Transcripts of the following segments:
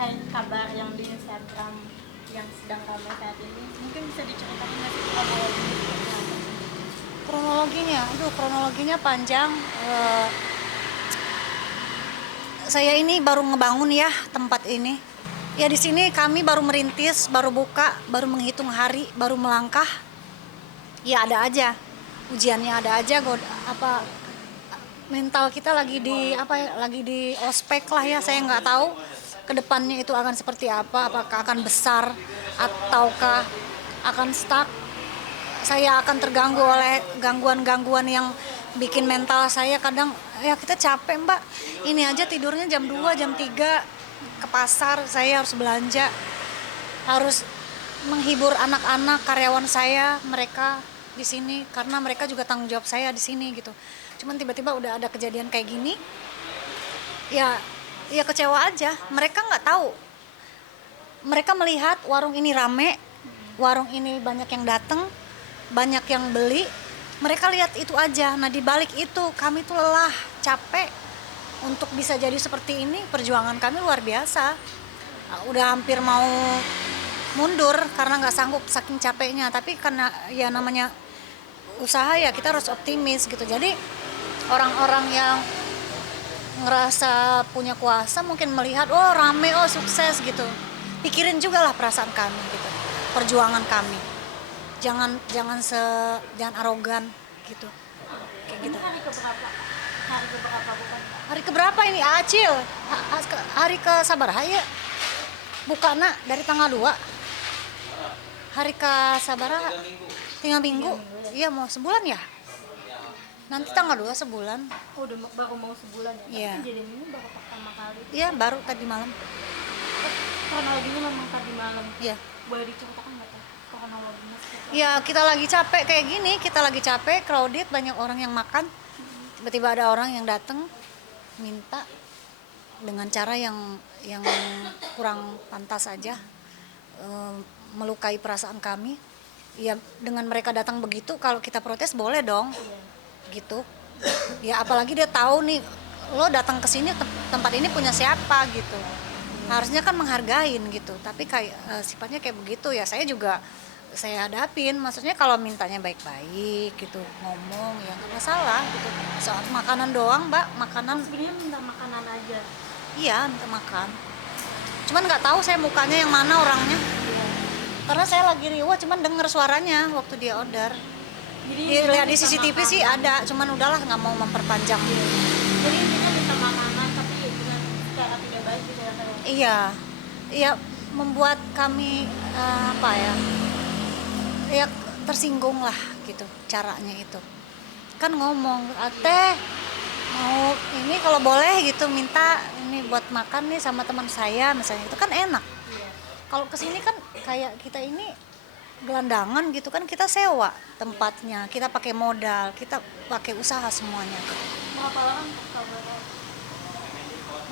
terkait kabar yang di Instagram yang sedang ramai saat ini, mungkin bisa diceritakan nggak sih kronologinya seperti apa? Kronologinya panjang. Saya ini baru ngebangun ya tempat ini. Ya di sini kami baru merintis, baru buka, baru menghitung hari, baru melangkah. Ya ada aja ujiannya, ada aja apa mental kita lagi di apa ya, lagi di ospek lah ya. Saya nggak tahu kedepannya itu akan seperti apa, apakah akan besar ataukah akan stuck. Saya akan terganggu oleh gangguan-gangguan yang bikin mental saya kadang ya kita capek mbak. Ini aja tidurnya jam 2 jam 3 ke pasar, saya harus belanja, harus menghibur anak-anak karyawan saya, mereka di sini karena mereka juga tanggung jawab saya di sini gitu. Cuman tiba-tiba udah ada kejadian kayak gini, ya ya kecewa aja. Mereka nggak tahu, mereka melihat warung ini rame, warung ini banyak yang datang, banyak yang beli, mereka lihat itu aja. Nah di balik itu kami tuh lelah, capek untuk bisa jadi seperti ini. Perjuangan kami luar biasa. Nah, udah hampir mau mundur karena nggak sanggup saking capeknya. Tapi karena ya namanya usaha ya kita harus optimis gitu. Jadi orang-orang yang ngerasa punya kuasa mungkin melihat oh rame, oh sukses gitu, pikirin juga lah perasaan kami gitu, perjuangan kami. Jangan arogan gitu, kayak Ini gitu. hari keberapa? Hari keberapa bukan? Hari keberapa ini Acil? Hari ke Sabaraha ya, buka nak dari tanggal 2. Hari ke Sabaraha tinggal minggu. Iya mau sebulan ya, nanti tanggal 2 sebulan. Oh, udah baru mau sebulan ya? Iya. Tapi kejadian ini baru pertama kali. Iya baru tadi malam. Kronologinya memang tadi malam. Iya. Boleh diceritakan nggak tuh kronologinya seperti apa? Ya kita lagi capek kayak gini, kita lagi capek, crowded, banyak orang yang makan. Tiba-tiba ada orang yang datang minta dengan cara yang kurang pantas aja, melukai perasaan kami. Ya dengan mereka datang begitu, kalau kita protes boleh dong, gitu. Ya apalagi dia tahu nih, lo datang ke sini tempat ini punya siapa gitu. Harusnya kan menghargain gitu, tapi kayak sifatnya kayak begitu ya saya hadapin. Maksudnya kalau mintanya baik-baik gitu, ngomong ya nggak masalah gitu. Soal makanan doang mbak, makanan. Sebenarnya minta makanan aja. Iya minta makan, cuman nggak tahu saya mukanya yang mana orangnya, karena saya lagi riwah cuman denger suaranya waktu dia order. Jadi Dilihat di minta CCTV makanan. sih ada, cuman udahlah nggak mau memperpanjang. Jadi kita minta makanan tapi dengan cara tidak baik gitu ya kayak. Iya, iya membuat kami apa ya, ya tersinggung lah gitu caranya itu. Kan ngomong, teh mau ini kalau boleh gitu minta ini buat makan nih sama teman saya misalnya, itu kan enak. Iya. Kalau kesini kan kayak kita ini gelandangan gitu kan, kita sewa tempatnya, kita pakai modal, kita pakai usaha semuanya. Berapa orang tahu berapa?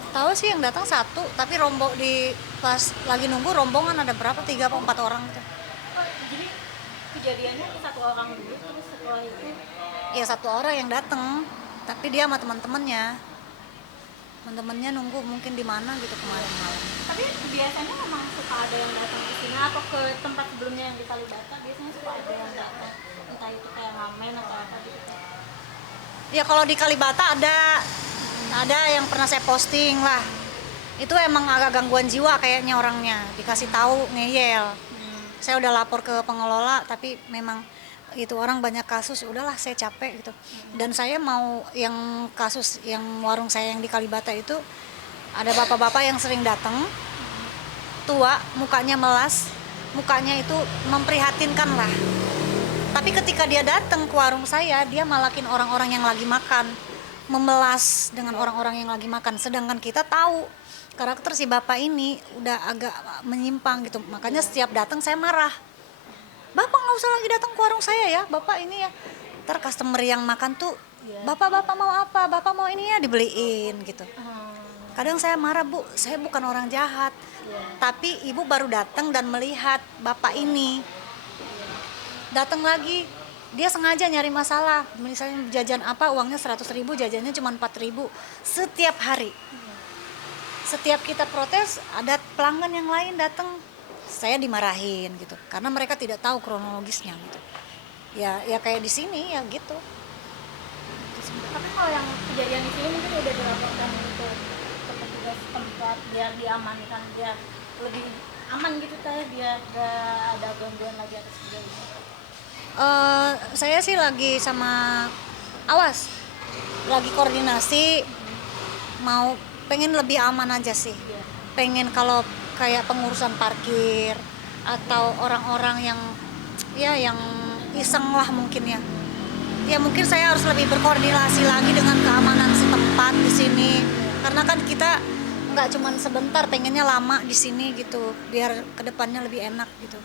Tahu sih yang datang satu, tapi di pas lagi nunggu rombongan ada berapa, 3 atau 4 orang gitu. Oh, jadi kejadiannya satu orang dulu terus setelah itu. Ya satu orang yang datang, tapi dia sama teman-temannya. Teman-temannya nunggu mungkin di mana gitu kemarin malam. Tapi biasanya memang suka ada yang datang ke sini atau ke tempat sebelumnya yang di Kalibata, biasanya suka ada yang datang, entah itu kayak ngamen atau apa gitu. Ya kalau di Kalibata ada yang pernah saya posting lah. Itu emang agak gangguan jiwa kayaknya orangnya. Dikasih tahu ngeyel. Saya udah lapor ke pengelola tapi memang itu orang banyak kasus, udahlah saya capek gitu. Dan saya mau yang kasus yang warung saya yang di Kalibata itu ada bapak-bapak yang sering datang, tua, mukanya melas, mukanya itu memprihatinkan lah. Tapi ketika dia datang ke warung saya, dia malakin orang-orang yang lagi makan, memelas dengan orang-orang yang lagi makan. Sedangkan kita tahu karakter si bapak ini udah agak menyimpang gitu. Makanya setiap datang saya marah. Bapak nggak usah lagi datang ke warung saya ya, bapak ini ya. Ntar customer yang makan tuh, bapak mau apa? Bapak mau ini ya, dibeliin gitu. Kadang saya marah, bu, saya bukan orang jahat. Tapi ibu baru datang dan melihat bapak ini. Datang lagi, dia sengaja nyari masalah. Misalnya jajan apa, uangnya 100.000, jajannya cuma 4.000 setiap hari. setiap kita protes ada pelanggan yang lain datang, saya dimarahin gitu karena mereka tidak tahu kronologisnya gitu. Ya kayak di sini ya gitu. Tapi kalau yang kejadian di sini mungkin udah dilaporkan gitu ke petugas tempat biar diamankan, biar lebih aman gitu teh, biar gak ada gangguan lagi atas kejadian. Saya sih lagi sama awas, lagi koordinasi, mau pengen lebih aman aja sih. Iya. Pengen kalau kayak pengurusan parkir atau orang-orang yang ya yang iseng lah mungkin ya. Ya mungkin saya harus lebih berkoordinasi lagi dengan keamanan setempat di sini. Karena kan kita nggak cuman sebentar, pengennya lama di sini gitu, biar kedepannya lebih enak gitu.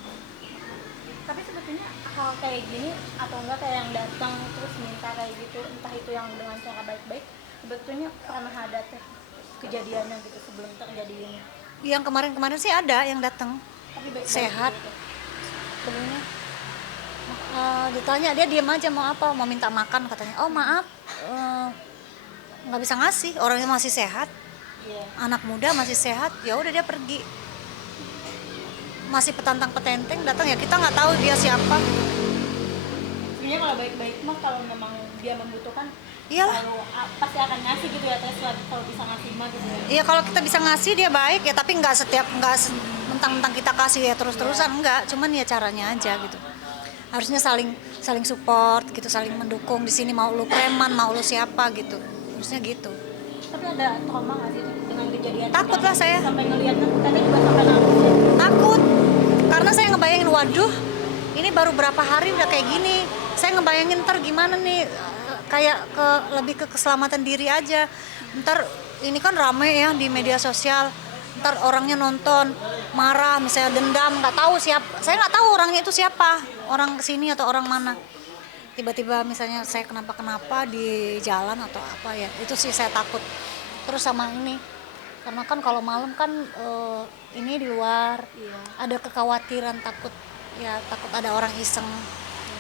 Tapi sebetulnya hal kayak gini atau enggak kayak yang datang terus minta kayak gitu, entah itu yang dengan cara baik-baik, sebetulnya pernah ada teh kejadiannya gitu sebelum terjadi ini. Yang kemarin-kemarin sih ada yang datang Tapi baik-baik sehat. gitu. Sebelumnya ditanya dia diam aja mau apa, mau minta makan katanya. Oh maaf, nggak bisa ngasih, orangnya masih sehat, Iya. anak muda masih sehat, ya udah dia pergi. Masih petantang petenteng datang ya kita nggak tahu dia siapa. Sebenarnya kalau baik-baik mah kalau memang dia membutuhkan, Iyalah. selalu pasti akan ngasih gitu ya teh, kalau bisa ngasih mah gitu ya. Iya kalau kita bisa ngasih dia baik ya, tapi nggak mentang-mentang kita kasih ya terus-terusan enggak, cuman ya caranya aja gitu. Harusnya saling support gitu, saling mendukung di sini, mau lu preman mau lu siapa gitu, harusnya gitu. Tapi ada trauma nggak sih dengan kejadian? Takut lah saya. Sampai ngeliat kan, katanya juga sampai nangis ya. Takut karena saya ngebayangin waduh ini baru berapa hari udah kayak gini, saya ngebayangin ntar gimana nih, kayak lebih ke keselamatan diri aja. Ntar ini kan rame ya di media sosial, ntar orangnya nonton marah misalnya dendam, nggak tahu siapa, saya nggak tahu orangnya itu siapa, orang kesini atau orang mana, tiba-tiba misalnya saya kenapa-kenapa di jalan atau apa ya, itu sih saya takut. Terus sama ini karena kan kalau malam kan ini di luar, Iya. ada kekhawatiran takut ada orang iseng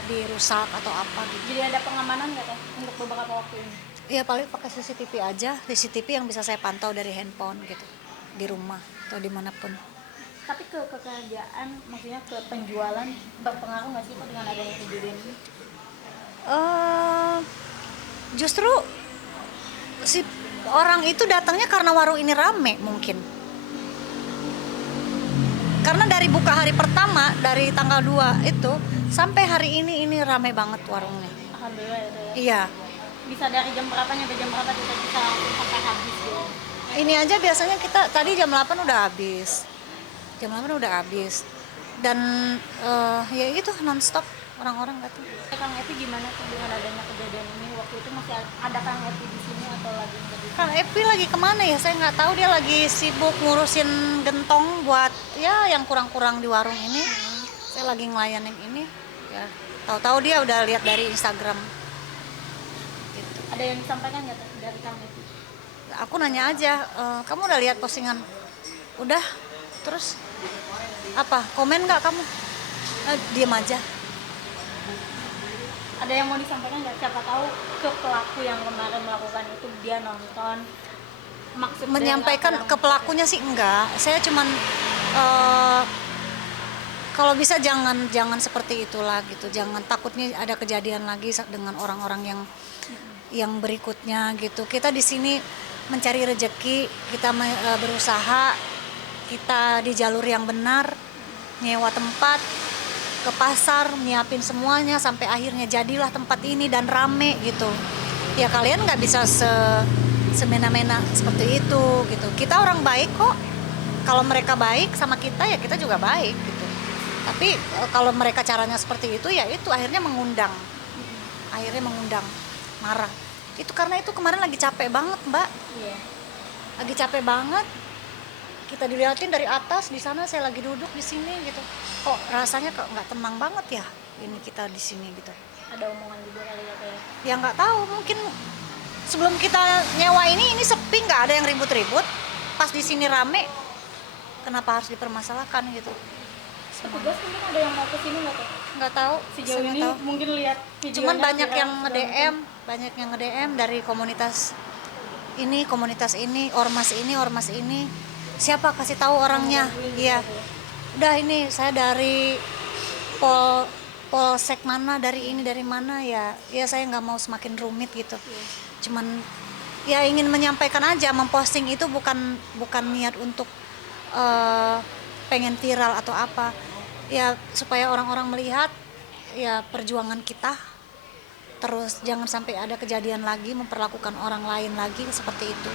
dirusak atau apa gitu. Jadi ada pengamanan nggak teh untuk beberapa waktu ini? Ya paling pakai CCTV aja, CCTV yang bisa saya pantau dari handphone gitu, di rumah atau dimanapun. Tapi ke kerjaan, maksudnya ke penjualan berpengaruh nggak sih kok dengan adanya kejadian ini? Justru si orang itu datangnya karena warung ini rame mungkin. Karena dari buka hari pertama, dari tanggal 2 itu sampai hari ini rame banget warungnya. Alhamdulillah ya teh. Iya. Bisa dari jam berapa nyampe jam berapa kita bisa langsung sampai habis gitu. Ini aja biasanya kita tadi jam 8 udah habis. Jam 8 udah habis. Dan ya itu nonstop orang-orang datang. Kang Epi gimana tuh dengan adanya kejadian ini? Waktu itu masih ada Kang Epi di sini atau lagi nggak di sini? Kang Epi lagi kemana ya? Saya nggak tahu, dia lagi sibuk ngurusin gentong buat ya yang kurang-kurang di warung ini. Saya lagi ngelayanin ini. Ya, tahu-tahu dia udah lihat dari Instagram. Gitu. Ada yang disampaikan nggak tuh dari Kang Epi? Aku nanya aja, kamu udah lihat postingan? Udah. Terus apa? Komen nggak kamu? Diem aja. Ada yang mau disampaikan nggak? Siapa tahu ke pelaku yang kemarin melakukan itu dia nonton, maksud Menyampaikan ke pelakunya sih enggak. Saya cuman kalau bisa jangan seperti itulah gitu. Jangan, takutnya ada kejadian lagi dengan orang-orang yang berikutnya gitu. Kita di sini mencari rezeki, kita berusaha, kita di jalur yang benar, nyewa tempat, ke pasar, nyiapin semuanya sampai akhirnya jadilah tempat ini dan rame gitu. Ya kalian nggak bisa semena-mena seperti itu gitu. Kita orang baik kok. Kalau mereka baik sama kita ya kita juga baik gitu. Tapi kalau mereka caranya seperti itu ya itu akhirnya mengundang. Akhirnya mengundang, marah. Itu karena itu kemarin lagi capek banget, Mbak. Iya. Lagi capek banget. Kita dilihatin dari atas, di sana saya lagi duduk di sini gitu. Kok rasanya kok nggak tenang banget ya ini kita di sini gitu. Ada omongan juga kali ya kayak. Ya nggak tahu, mungkin sebelum kita nyewa ini sepi, nggak ada yang ribut-ribut. Pas di sini rame, kenapa harus dipermasalahkan gitu? Petugas mungkin ada yang mau ke sini nggak tuh? Nggak tahu. Sejauh saya nggak ini tahu. mungkin lihat videonya Cuman banyak viral yang segala nge-DM, banyak yang nge-DM dari komunitas ini komunitas ini, ormas ini, ormas ini. Siapa kasih tahu orangnya? Iya. Udah ini saya dari polsek mana, dari ini dari mana, ya saya nggak mau semakin rumit gitu. Cuman ya ingin menyampaikan aja, memposting itu bukan niat untuk pengen viral atau apa, ya supaya orang-orang melihat ya perjuangan kita, terus jangan sampai ada kejadian lagi memperlakukan orang lain lagi seperti itu.